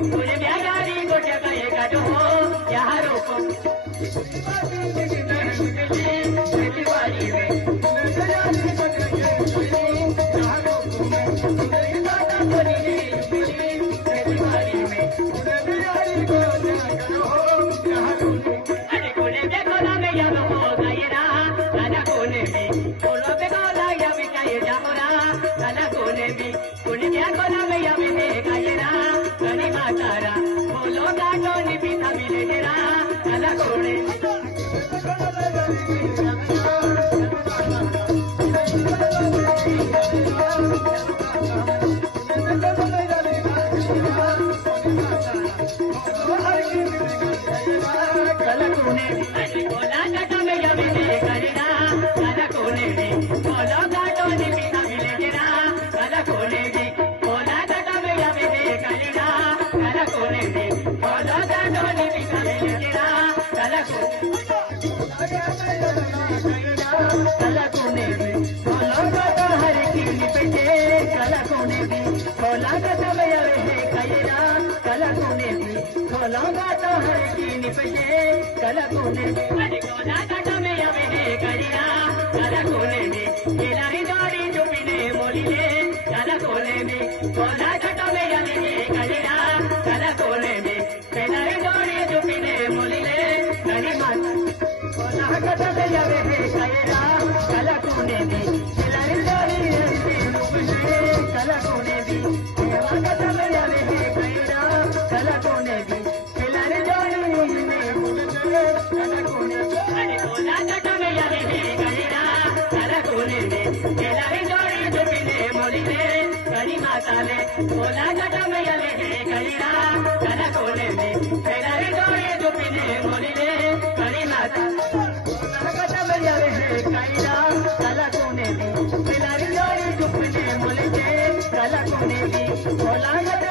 तुझे प्यारा नी को एक जो हो। यहाँ रोको I'm gonna go to लंगाता हर की निपशे कल कोने अरे कोना काटा में अबे ने करिया कल कोने में। केला ही दौड़ी जो बिने मोली ले कल कोने में। कोना काटा में अबे ने करिया कल कोने में। केला ही दौड़ी जो बिने मोली ले करी मन कोना काटा में अबे ने करिया कल कोने में। बोला जटा मैया लेके करी राम करा कोने में फेरा रे गोरे दुपिने मोली रे करी माता जटा मैया लेके करी राम कला कोने में में बोला जटा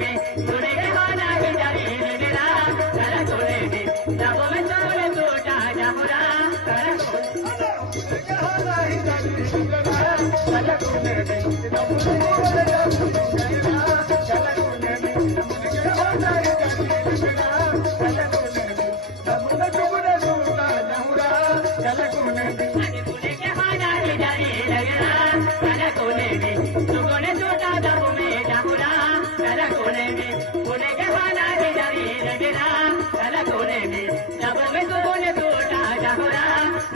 जुड़े बोले के हानारी जारी